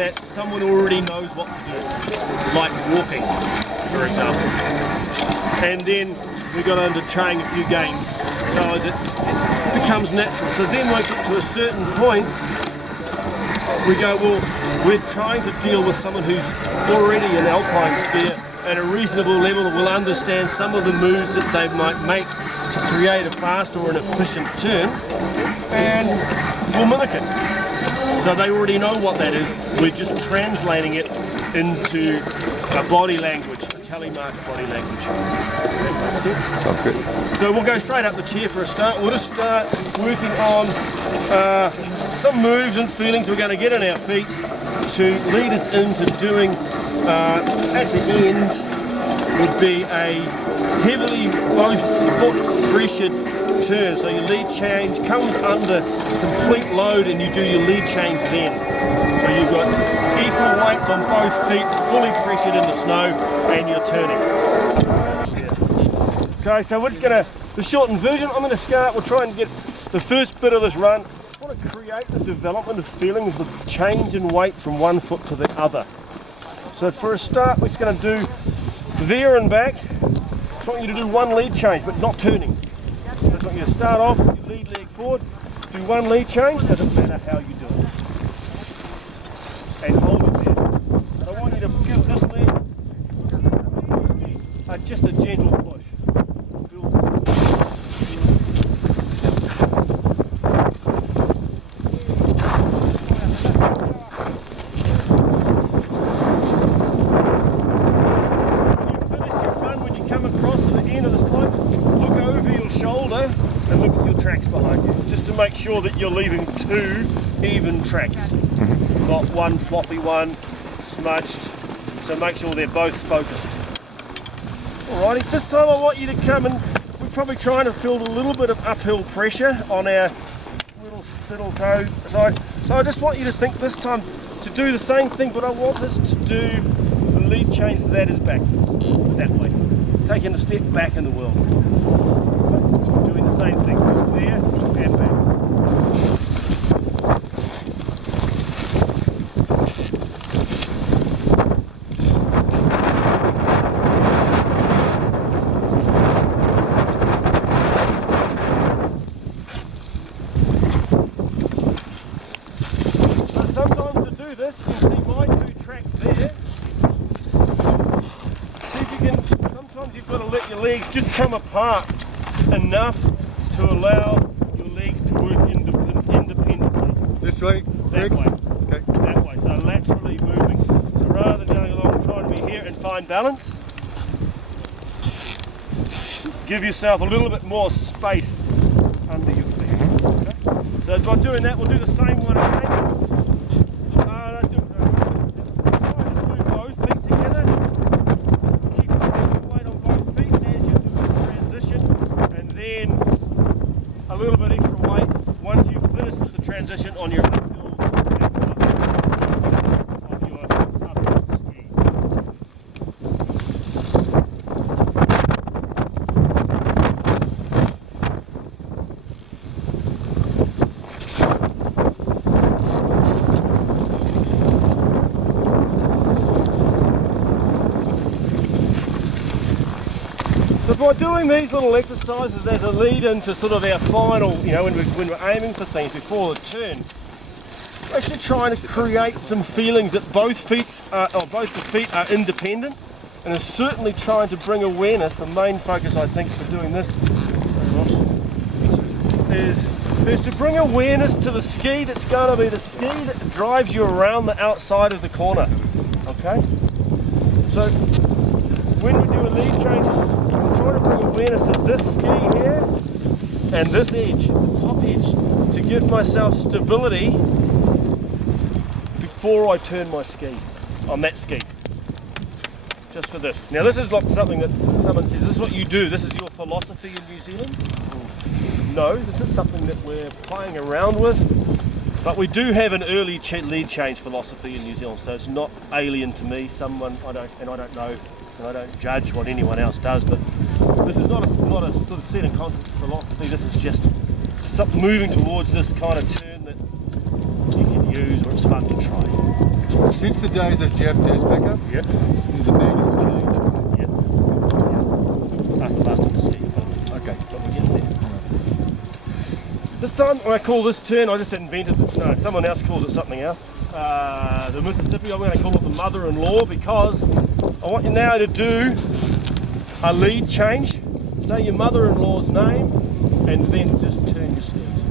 that someone already knows what to do, like walking, for example. And then we got into training a few games, so as it becomes natural. So then we get to a certain point, we go, well, we're trying to deal with someone who's already an alpine skier at a reasonable level, will understand some of the moves that they might make to create a fast or an efficient turn, and we'll mimic it. So they already know what that is. We're just translating it into a body language, a telemark body language. That makes sense? Sounds good. So we'll go straight up the chair for a start. We'll just start working on some moves and feelings we're going to get in our feet to lead us into doing, at the end, would be a heavily both foot pressured turn. So your lead change comes under complete load and you do your lead change then. So you've got equal weights on both feet, fully pressured in the snow, and you're turning. Okay, so we're just going to, the shortened version, I'm going to start, we'll try and get the first bit of this run. I want to create the development of feelings with change in weight from one foot to the other. So for a start, we're just going to do there and back. I just want you to do one lead change, but not turning. So I just want you to start off with your lead leg forward, do one lead change, doesn't matter how you do it. And hold it there. And I want you to give this leg just a gentle push. Make sure that you're leaving two even tracks, not one floppy one, smudged, so make sure they're both focused. Alrighty, this time I want you to come and we're probably trying to feel a little bit of uphill pressure on our little toe side. So I just want you to think this time to do the same thing, but I want us to do the lead change that is backwards, that way. Taking a step back in the world. Doing the same thing, just there and back. Just come apart enough to allow your legs to work independently. This way? That way. Okay. That way, so laterally moving. So rather than going along and trying to be here and find balance, give yourself a little bit more space under your feet. Okay? So by doing that, we'll do the same one again. Transition on your uphill on your uphill ski. So by doing these little exercises as a lead into sort of our final, you know, when we're aiming for things before the turn, we're actually trying to create some feelings that both the feet are independent, and is certainly trying to bring awareness. The main focus, I think, for doing this is to bring awareness to the ski that's going to be the ski that drives you around the outside of the corner. Okay? So when we do a lead change, I'm trying to bring awareness to this ski here and this edge, the top edge, to give myself stability before I turn my ski on that ski. Just for this. Now this is like something that someone says, this is what you do, this is your philosophy in New Zealand. No, this is something that we're playing around with, but we do have an early lead change philosophy in New Zealand, so it's not alien to me. I don't know, and I don't judge what anyone else does, but this is not a sort of set in concept philosophy. This is just moving towards this kind of turn that you can use, or it's fun to try. Since the days of Jeff Desbecker, Yep. the manual's changed. Yep. After the ski. Okay. But we're getting there. This time, when I call this turn, I just invented it. No, someone else calls it something else. The Mississippi, I'm going to call it the mother-in-law, because I want you now to do a lead change. Say your mother-in-law's name, and then just turn your skis.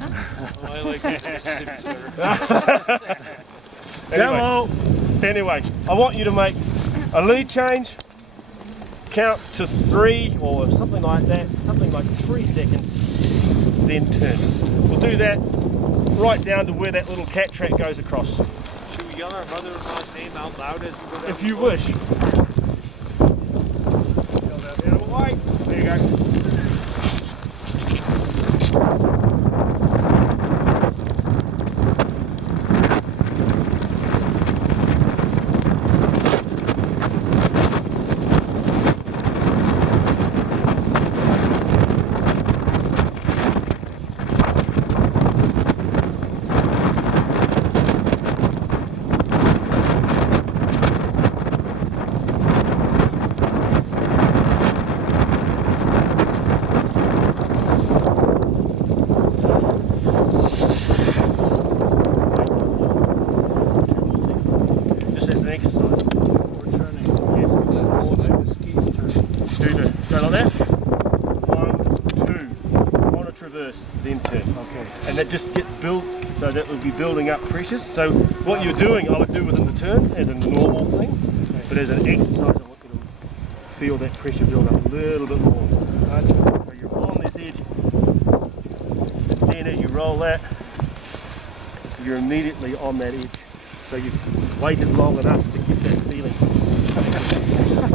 Oh, I like Mississippi better. Hello. Anyway, I want you to make a lead change, count to 3 or something like that, something like 3 seconds, then turn. We'll do that right down to where that little cat track goes across. Should we yell our mother-in-law's name out loud as we go down? If you wish. Out of the way. There you go. Then turn. Okay. And that just get built, so that will be building up pressures. So what you're doing, I would do within the turn as a normal thing, but as an exercise, I want you to feel that pressure build up a little bit more. Right? So you're on this edge, then as you roll that, you're immediately on that edge. So you've waited long enough to get that feeling.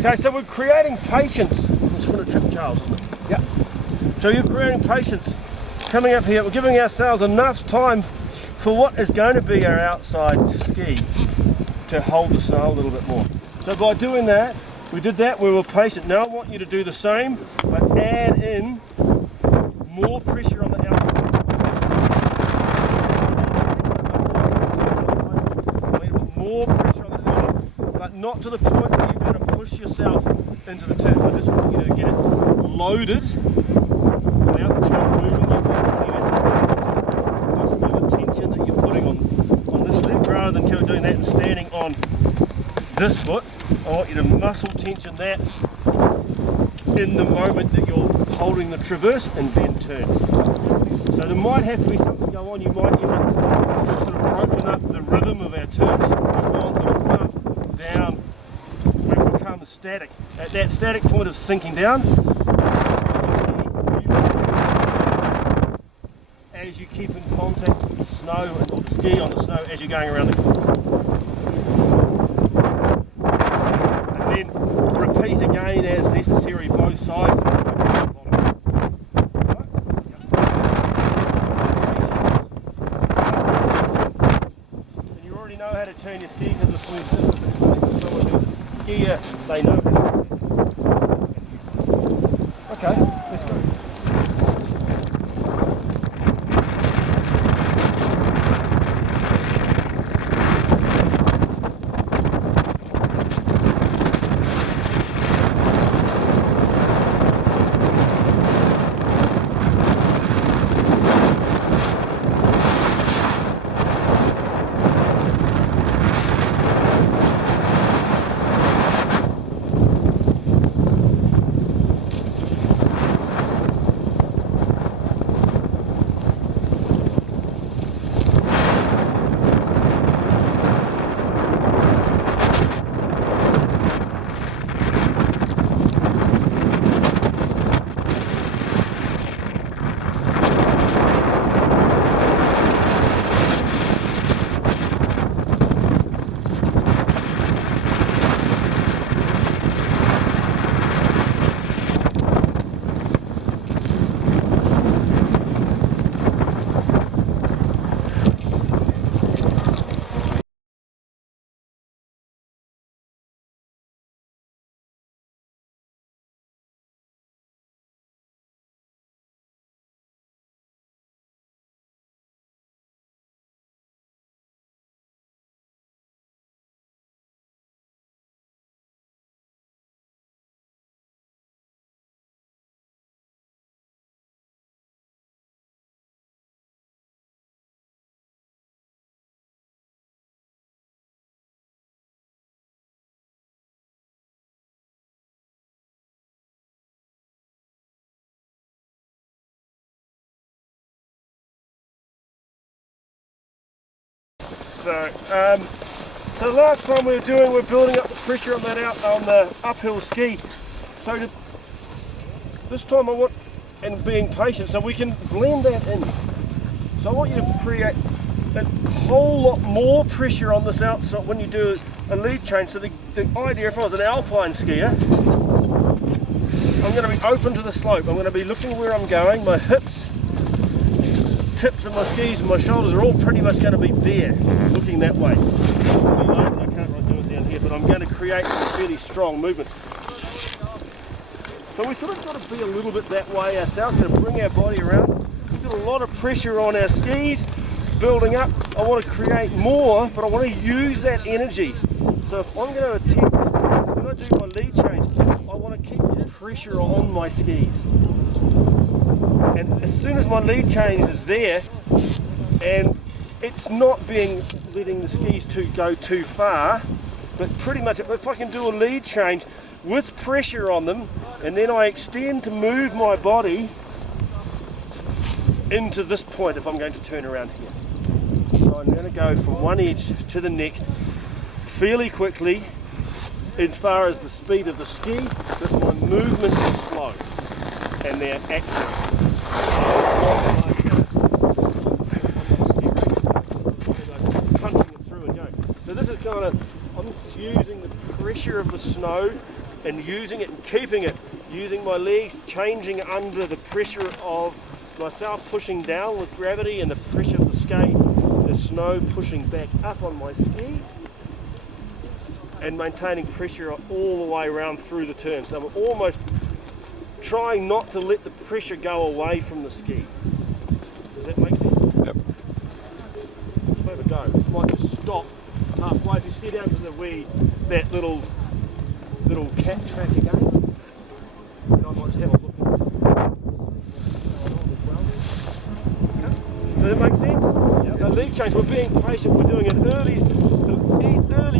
Okay, so we're creating patience. It's going to trip Charles, isn't it? Yeah. So you're creating patience. Coming up here, we're giving ourselves enough time for what is going to be our outside ski to hold the snow a little bit more. So by doing that, we did that, we were patient. Now I want you to do the same, but add in more pressure on the outside. More pressure on the outside, but not to the point where you're going to push yourself into the turn. I just want you to get it loaded without the jump moving. Rather than doing that and standing on this foot, I want you to muscle tension that in the moment that you're holding the traverse and then turn. So there might have to be something go on. You might end up sort of broken up the rhythm of our turn. We've gone sort of up, down, we've become static. At that static point of sinking down, as you keep in contact with the snow or the ski on the snow as you're going around the corner. And then repeat again as necessary both sides until you get to the bottom. Right? And you already know how to turn your ski because if someone who's a skier, they know how to do it. Okay, let's go. So the last time we were building up the pressure on the uphill ski. So this time I want, and being patient, so we can blend that in. So I want you to create a whole lot more pressure on this outside when you do a lead change. So the idea, if I was an alpine skier, I'm going to be open to the slope. I'm going to be looking where I'm going. My hips, tips of my skis and my shoulders are all pretty much going to be there, looking that way. I can't really do it down here, but I'm going to create some fairly strong movements. So we sort of got to be a little bit that way ourselves. We're going to bring our body around. We've got a lot of pressure on our skis, building up. I want to create more, but I want to use that energy. So if I'm going to attempt, when I do my lead change, I want to keep the pressure on my skis. And as soon as my lead change is there, and it's not letting the skis go too far, but pretty much if I can do a lead change with pressure on them, and then I extend to move my body into this point if I'm going to turn around here. So I'm going to go from one edge to the next fairly quickly as far as the speed of the ski, but my movements are slow and they're active. Punching it through and going. So this is kind of, I'm using the pressure of the snow and using it and keeping it, using my legs, changing under the pressure of myself pushing down with gravity and the pressure of the skate, the snow pushing back up on my ski, and maintaining pressure all the way around through the turn. So I'm almost trying not to let the pressure go away from the ski. Does that make sense? Yep. Let's have a go. You might just stop halfway. If you ski down to that little cat track again, and I might just have a look at it. Okay. Does that make sense? Yep. So lead change, we're being patient, we're doing an early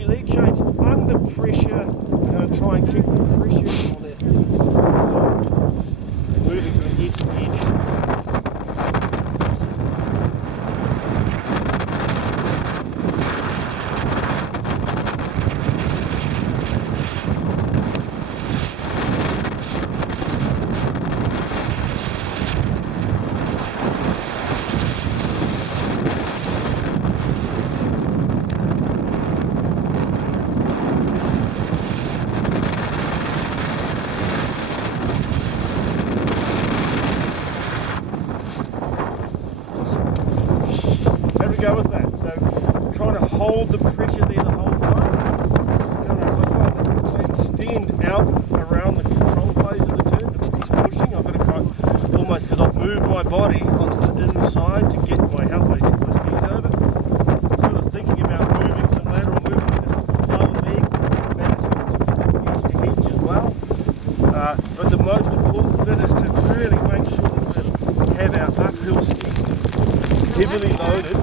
lead change under pressure. We're going to try and keep the pressure on their ski. Moving to an edge to edge. Go with that. So trying to hold the pressure there the whole time. Just kind of extend out around the control phase of the turn to keep pushing. I've got to kind of, almost because I've moved my body onto the inside to get my skis over. Sort of thinking about moving some lateral movement with this lower leg management to keep edge to edge as well. But the most important bit is to really make sure that we have our uphill ski heavily loaded